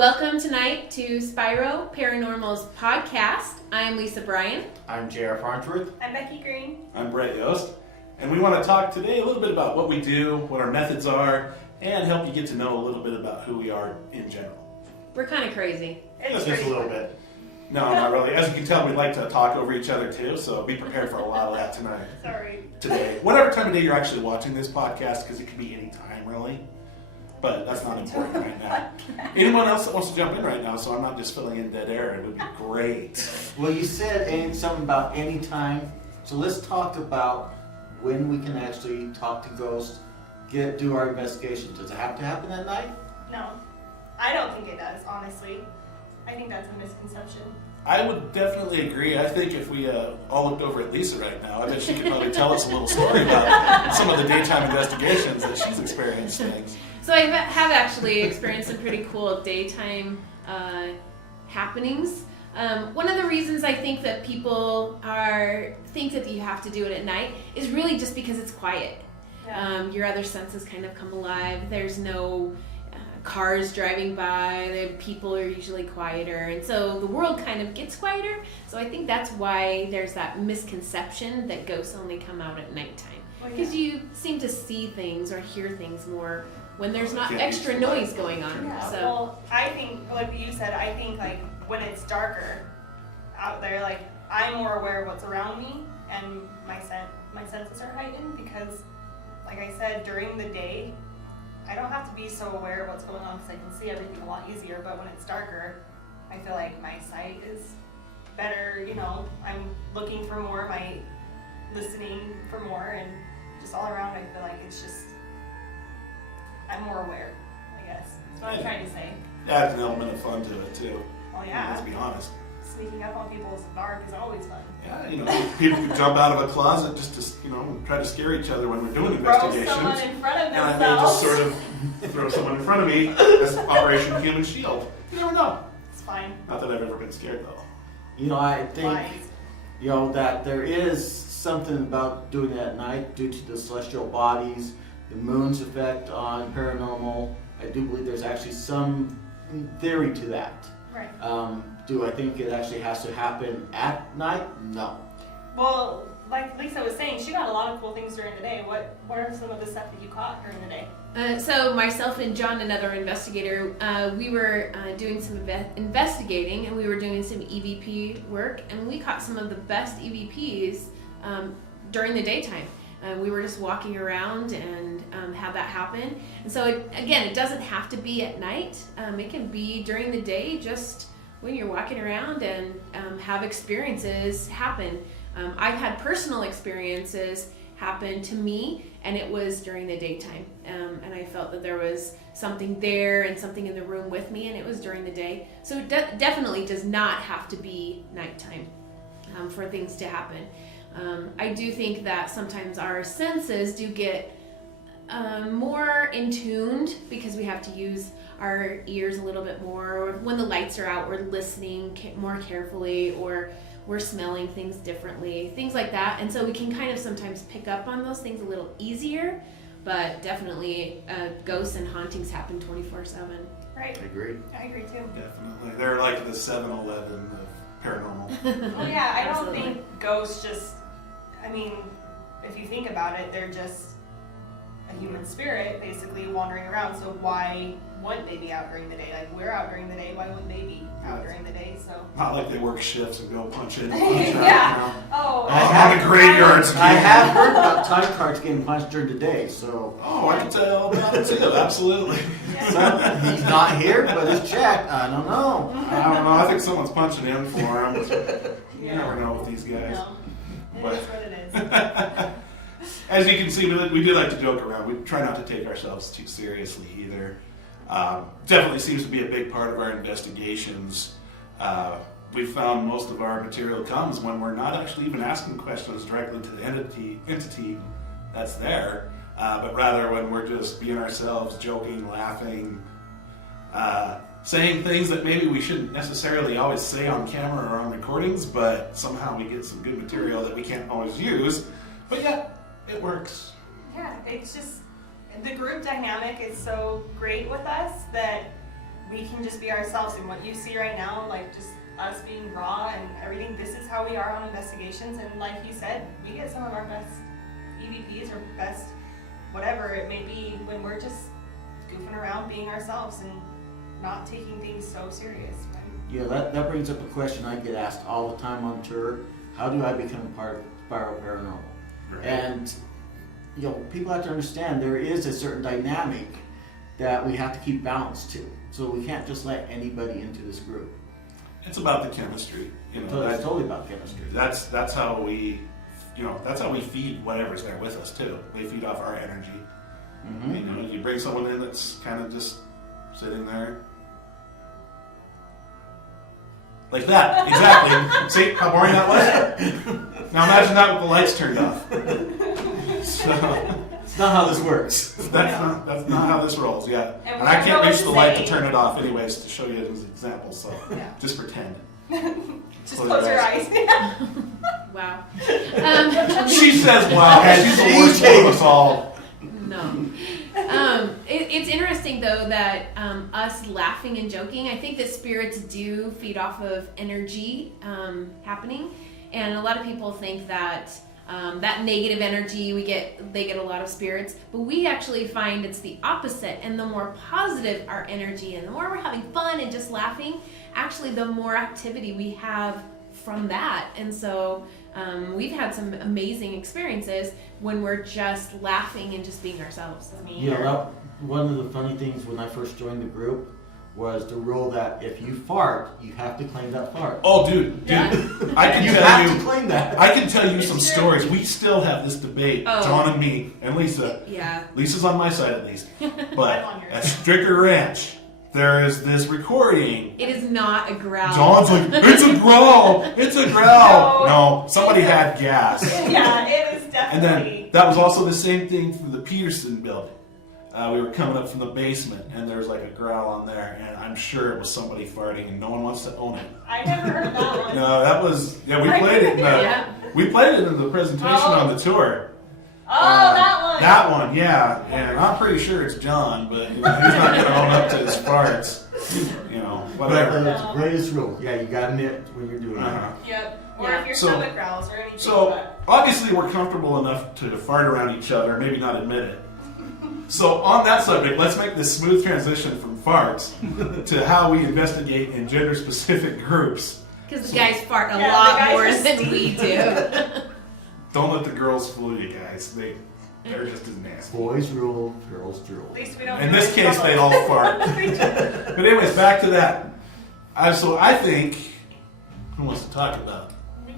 Welcome tonight to SPIRO Paranormal's podcast. I'm Lisa Bryan. I'm J.R. Farnsworth. I'm Becky Green. I'm Bret. And we want to talk today a little bit about what we do, what our methods are, and help you get to know a little bit about who we are in general. We're kind of crazy. Just a little bit. No, not really. As you can tell, we like to talk over each other too, so be prepared for a lot of that tonight. Today. Whatever time of day you're actually watching this podcast, because it could be any time, really. But that's not important right now. Anyone else that wants to jump in right now, so I'm not just filling in dead air, it would be great. Well, you said something about any time, so let's talk about when we can actually talk to ghosts, do our investigation. Does it have to happen at night? No, I don't think it does, honestly. I think that's a misconception. I would definitely agree. I think if we all looked over at Lisa right now, I bet she could probably tell us a little story about some of the daytime investigations that she's experienced things. So I have actually experienced some pretty cool daytime happenings. One of the reasons I think that people think that you have to do it at night is really just because it's quiet. Yeah. Your other senses kind of come alive. There's no cars driving by. The people are usually quieter, and so the world kind of gets quieter. So I think that's why there's that misconception that ghosts only come out at nighttime, because you seem to see things or hear things more when there's not extra noise going on. Yeah, so. well, I think, like you said, I think like when it's darker out there, like I'm more aware of what's around me, and my senses are heightened because, like I said, during the day, I don't have to be so aware of what's going on because I can see everything a lot easier. But when it's darker, I feel like my sight is better. You know, I'm looking for more, my listening for more, and just all around, I feel like it's just. I'm more aware, I guess. That's what I'm trying to say. Adds an element of fun to it too. Oh yeah. Let's be honest. Sneaking up on people's dark is always fun. Yeah, people could jump out of a closet just to, try to scare each other when we're doing investigations. Throw someone in front of and I themselves. may just sort of throw someone in front of me as Operation Human Shield. You never know. It's fine. Not that I've ever been scared though. I think, Lies. that there is something about doing it at night due to the celestial bodies, the moon's effect on paranormal. I do believe there's actually some theory to that. Right. Do I think it actually has to happen at night? No. Well, like Lisa was saying, she got a lot of cool things during the day. What are some of the stuff that you caught during the day? So myself and John, another investigator, we were doing some investigating, and we were doing some EVP work, and we caught some of the best EVPs during the daytime. We were just walking around and had that happen. And so, it doesn't have to be at night. It can be during the day, just when you're walking around and have experiences happen. I've had personal experiences happen to me, and it was during the daytime. And I felt that there was something there and something in the room with me, and it was during the day. So it definitely does not have to be nighttime for things to happen. I do think that sometimes our senses do get more in tuned because we have to use our ears a little bit more, or when the lights are out, we're listening more carefully, or we're smelling things differently, things like that. And so we can kind of sometimes pick up on those things a little easier, but definitely ghosts and hauntings happen 24/7. Right. I agree. I agree too. Definitely. They're like the 7-Eleven of paranormal. Oh yeah, I don't Absolutely. think ghosts just, if you think about it, they're just a human spirit basically wandering around. So why wouldn't they be out during the day? Like, we're out during the day, why wouldn't they be out during the day? So Not like they work shifts and go punch in and punch out. yeah. Oh, On the graveyards. I have heard about time cards getting punched during the day, so. Oh, I can tell about it too. Absolutely. Yeah. He's not here, but it's checked. I don't know. I don't know. I think someone's punching in for him. You never know with these guys. No. It But- is what it is. As you can see, we do like to joke around. We try not to take ourselves too seriously either. Definitely seems to be a big part of our investigations. We found most of our material comes when we're not actually even asking questions directly to the entity that's there, but rather when we're just being ourselves, joking, laughing, saying things that maybe we shouldn't necessarily always say on camera or on recordings, but somehow we get some good material that we can't always use. But yeah, it works. Yeah, it's just, the group dynamic is so great with us that we can just be ourselves. And what you see right now, like just us being raw and everything, this is how we are on investigations. And like you said, we get some of our best EVPs or best whatever it may be when we're just goofing around, being ourselves and not taking things so serious. Right? Yeah, that brings up a question I get asked all the time on tour. How do I become part of SPIRO Paranormal? Right. And people have to understand there is a certain dynamic that we have to keep balanced to. So we can't just let anybody into this group. It's about the chemistry. So it's totally about chemistry. That's how we, that's how we feed whatever's there with us too. They feed off our energy. Mm-hmm. You bring someone in that's kind of just sitting there. Like that, exactly. See how boring that was? Now imagine that with the lights turned off. So, it's not how this works. that's not how this rolls, yeah. And And I can't reach the light to saying- turn it off anyways to show you as an example, so Yeah. just pretend. Just close your eyes. Wow. She says, wow, and she's the worst one of us all. No. It's interesting though that us laughing and joking, I think that spirits do feed off of energy happening, and a lot of people think that that negative energy they get a lot of spirits, but we actually find it's the opposite. And the more positive our energy and the more we're having fun and just laughing, actually the more activity we have from that. And so we've had some amazing experiences when we're just laughing and just being ourselves. One of the funny things when I first joined the group was the rule that if you fart, you have to claim that fart. Oh, dude, Yeah. I can You tell have you. to claim that. I can tell you It's some true. stories. We still have this debate, Oh. John and me, and Lisa. Yeah. Lisa's on my side at least. But I'm on yours. at Stricker Ranch, there is this recording. It is not a growl. John's like, it's a growl! It's a growl! No. No, somebody had gas. Yeah, it is And definitely. then that was also the same thing for the Peterson building. We were coming up from the basement, and there was like a growl on there, and I'm sure it was somebody farting, and no one wants to own it. I never heard that one. No, that was we played it. Yeah. We played it in the presentation on the tour. Oh, that one. That one, yeah. And I'm pretty sure it's John, but he's not going to own up to his farts. But Whatever. it's the greatest rule. Yeah, you gotta admit when you're doing Uh-huh. Yep. Or Yeah. if your So- stomach growls or anything. So but obviously we're comfortable enough to fart around each other, maybe not admit it. So on that subject, let's make this smooth transition from farts to how we investigate in gender-specific groups. Because the guys fart a Yeah, the lot guys more are than we do. Don't let the girls fool you guys. They're just as nasty. Boys rule, girls drool. at least we don't. In do this it case, they all fart. But anyways, back to that. So I think, who wants to talk about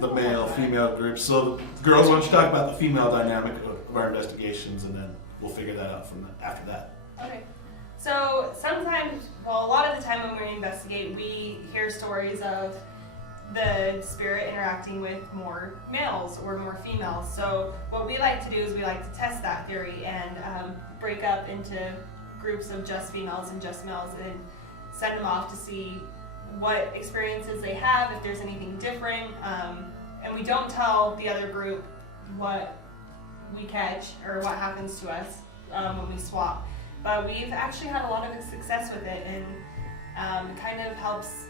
the male-female group? So girls, why don't you talk about the female dynamic of our investigations, and then we'll figure that out after that. Okay. So sometimes, well, a lot of the time when we investigate, we hear stories of the spirit interacting with more males or more females. So what we like to do is we like to test that theory and break up into groups of just females and just males and send them off to see what experiences they have, if there's anything different. And we don't tell the other group what we catch or what happens to us when we swap. But we've actually had a lot of success with it, and kind of helps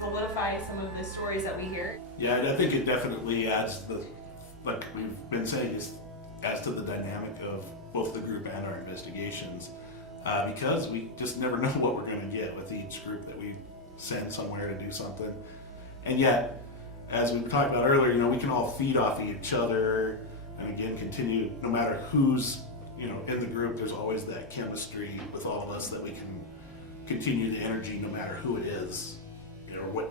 solidify some of the stories that we hear. Yeah, and I think it definitely adds like we've been saying, adds to the dynamic of both the group and our investigations, because we just never know what we're going to get with each group that we send somewhere to do something. And yet, as we talked about earlier, we can all feed off each other, and again, continue, no matter who's, in the group, there's always that chemistry with all of us that we can continue the energy no matter who it is, or what,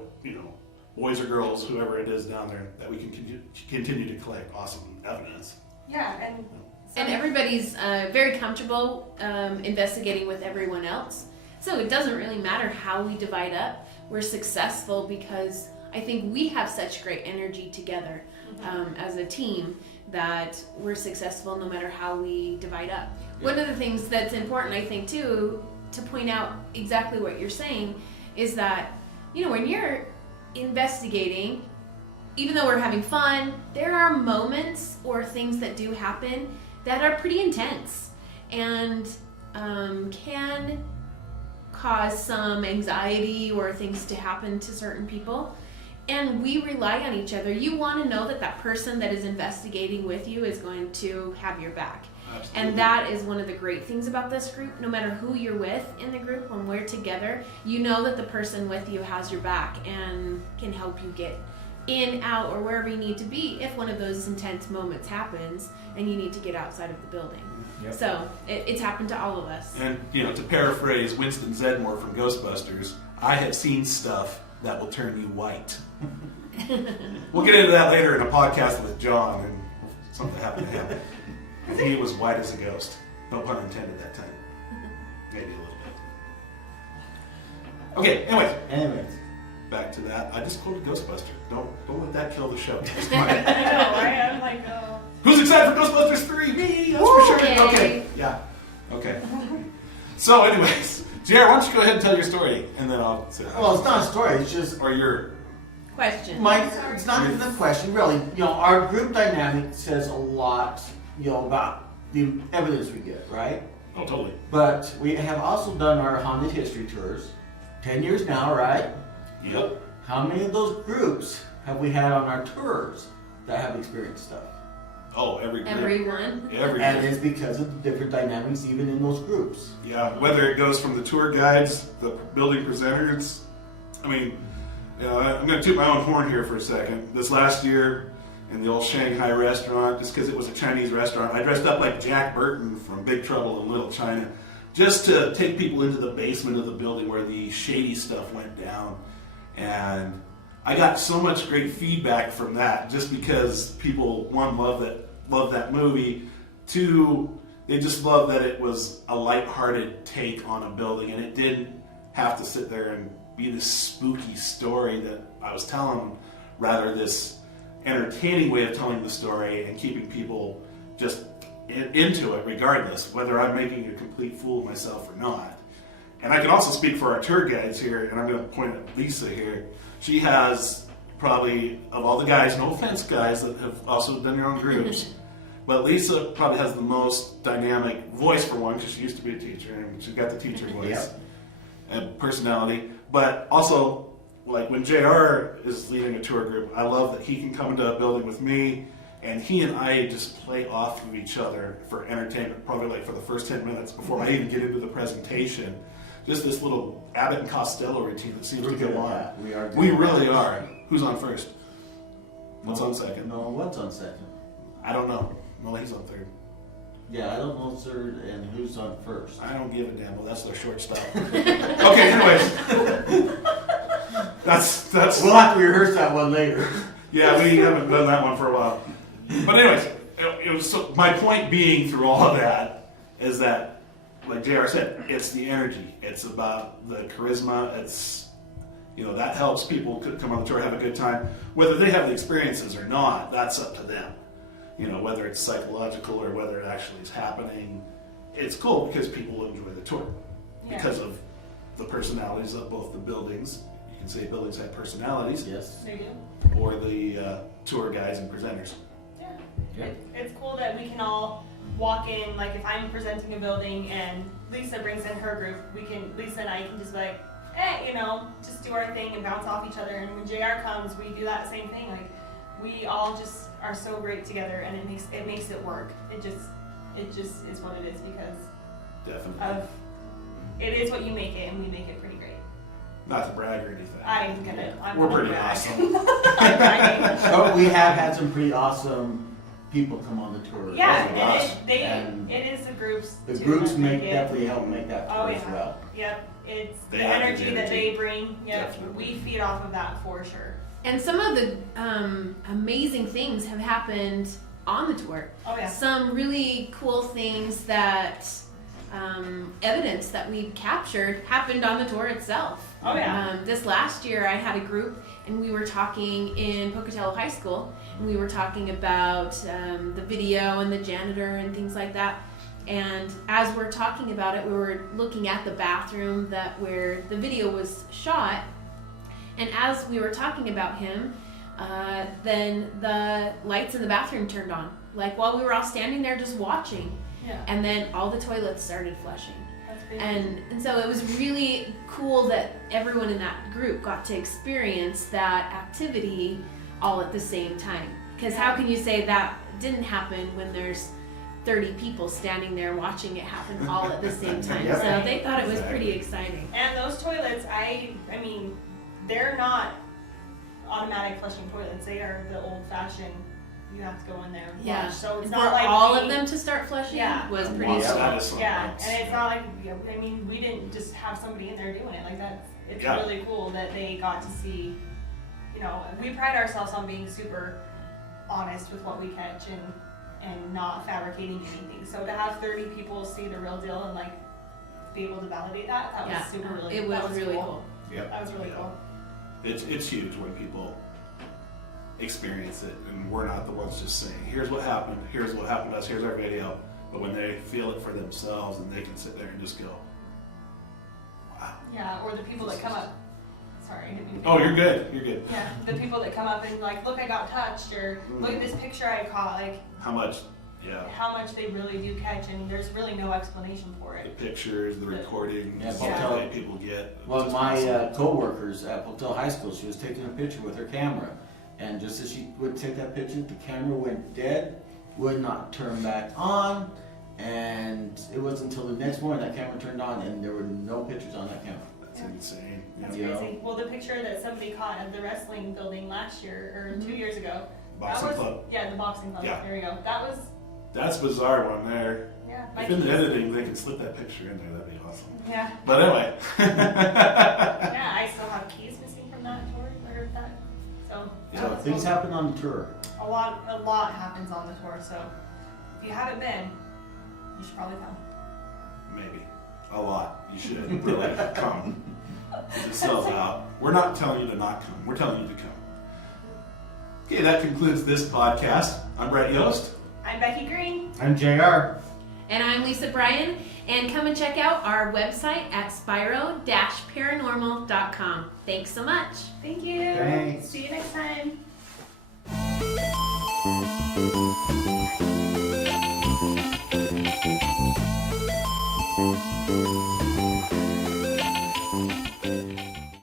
boys or girls, whoever it is down there, that we can continue to collect awesome evidence. Yeah, And everybody's very comfortable investigating with everyone else. So it doesn't really matter how we divide up. We're successful because I think we have such great energy together as a team that we're successful no matter how we divide up. Yeah. One of the things that's important, I think, too, to point out exactly what you're saying is that, when you're investigating, even though we're having fun, there are moments or things that do happen that are pretty intense and can cause some anxiety or things to happen to certain people. And we rely on each other. You want to know that that person that is investigating with you is going to have your back. Absolutely. And that is one of the great things about this group. No matter who you're with in the group, when we're together, you know that the person with you has your back and can help you get in, out, or wherever you need to be if one of those intense moments happens and you need to get outside of the building. Yep. So it's happened to all of us. And, to paraphrase Winston Zedmore from Ghostbusters, I have seen stuff that will turn you white. We'll get into that later in a podcast with John, and something happened to him. He was white as a ghost. No pun intended that time. Maybe a little bit. Okay, Anyways. back to that. I just quoted Ghostbuster. Don't let that kill the show. I know, right? I'm like, oh. Who's excited for Ghostbusters 3? Me, that's for sure. Yay. Okay, yeah. Okay. So anyways, JR, why don't you go ahead and tell your story, and then I'll say Well, it's not a story. It's just or your... Question. it's not even a question, really. Our group dynamic says a lot, about the evidence we get, right? Oh, totally. But we have also done our haunted history tours. 10 years now, right? Yep. How many of those groups have we had on our tours that have experienced stuff? Oh, every group. Everyone. Every And group. it's because of the different dynamics even in those groups. Yeah, whether it goes from the tour guides, the building presenters. I mean, I'm going to toot my own horn here for a second. This last year in the old Shanghai restaurant, just because it was a Chinese restaurant, I dressed up like Jack Burton from Big Trouble in Little China, just to take people into the basement of the building where the shady stuff went down. And I got so much great feedback from that, just because people, one, loved that movie, two, they just loved that it was a lighthearted take on a building, and it didn't have to sit there and be this spooky story that I was telling, rather this entertaining way of telling the story and keeping people just into it regardless, whether I'm making a complete fool of myself or not. And I can also speak for our tour guides here, and I'm going to point at Lisa here. She has probably, of all the guys, no offense guys that have also done your own groups, but Lisa probably has the most dynamic voice for one, because she used to be a teacher, and she's got the teacher voice. Yep. And personality. But also, like when JR is leading a tour group, I love that he can come into a building with me, and he and I just play off of each other for entertainment, probably like for the first 10 minutes before I even get into the presentation. Just this little Abbott and Costello routine that seems to go on. We really are. Who's on first? What's on second? No, what's on second? I don't know. Well, he's on third. Yeah, I don't know third and who's on first. I don't give a damn. Well, that's their shortstop. Okay, anyways. That's We'll have to rehearse that one later. yeah, we haven't done that one for a while. But anyways, it was so, my point being through all of that is that, like JR said, it's the energy. It's about the charisma. It's, that helps people come on the tour, have a good time. Whether they have the experiences or not, that's up to them. Whether it's psychological or whether it actually is happening. It's cool because people enjoy the tour because of the personalities of both the buildings. You can say buildings have personalities. Yes. They do. Or the tour guides and presenters. Yeah. It's cool that we can all walk in, like if I'm presenting a building and Lisa brings in her group, Lisa and I can just be like, hey, just do our thing and bounce off each other. And when JR comes, we do that same thing. Like we all just are so great together, and it makes it work. It just is what it is because Definitely. It is what you make it, and we make it pretty great. Not to brag or anything. We're pretty brag. awesome. I'm bragging. But we have had some pretty awesome people come on the tour. Yeah, And it is the groups. the too groups that make it. definitely help make that tour Oh, as yeah. well. Yep, it's They the have the energy that energy. they bring. Yep, Definitely. we feed off of that for sure. And some of the amazing things have happened on the tour. Oh yeah. Some really cool things that evidence that we captured happened on the tour itself. Oh yeah. This last year I had a group and we were talking in Pocatello High School and we were talking about the video and the janitor and things like that. And as we're talking about it, we were looking at the bathroom where the video was shot. And as we were talking about him, then the lights in the bathroom turned on. Like while we were all standing there just watching. Yeah. And then all the toilets started flushing. That's big. And so it was really cool that everyone in that group got to experience that activity all at the same time. Because how can you say that didn't happen when there's 30 people standing there watching it happen all at the same time? Yep. So they thought it was pretty exciting. And those toilets, I mean, they're not automatic flushing toilets. They are the old-fashioned. You have to go in there and flush. Yeah. So it's For not like all of them to start flushing Yeah. was Yeah. pretty Yeah. cool. That is something Yeah, else. and it's not like, I mean, we didn't just have somebody in there doing it. Like it's Yeah. really cool that they got to see, you know, we pride ourselves on being super honest with what we catch and not fabricating anything. So to have 30 people see the real deal and like be able to validate that was Yeah, super really it that was really cool. Yep. That was really cool. It's huge when people experience it, and we're not the ones just saying, here's what happened to us, here's our video. But when they feel it for themselves, and they can sit there and just go, wow. Yeah, or the people that come up. Sorry, I didn't mean to- Oh, you're good. Yeah, the people that come up and like, look, I got touched, or look at this picture I caught. Like How much? Yeah. how much they really do catch, and there's really no explanation for The it. pictures, the recordings, Yeah, the Potel- way people get. Well, It's my awesome. co-workers at Potel High School, she was taking a picture with her camera, and just as she would take that picture, the camera went dead, would not turn back on, and it wasn't until the next morning that camera turned on, and there were no pictures on that camera. That's insane. That's Yeah. crazy. Well, the picture that somebody caught at the wrestling building last year or 2 years ago. Boxing that was, club. Yeah, the boxing club. Yeah. There we go. That was That's bizarre when they're. yeah. my If in the kids- editing they can slip that picture in there, that'd be awesome. Yeah. But anyway. Yeah, I still have keys missing from that tour. I heard that. So Yeah. So that's things cool. happen on the tour. A lot happens on the tour. So if you haven't been, you should probably come. Maybe. A lot. You should really come. It sells out. We're not telling you to not come. We're telling you to come. Okay, that concludes this podcast. I'm Bret Yost. I'm Becky Green. I'm JR. And I'm Lisa Bryan. And come and check out our website at spiro-paranormal.com. Thanks so much. Thank you. Thanks. See you next time.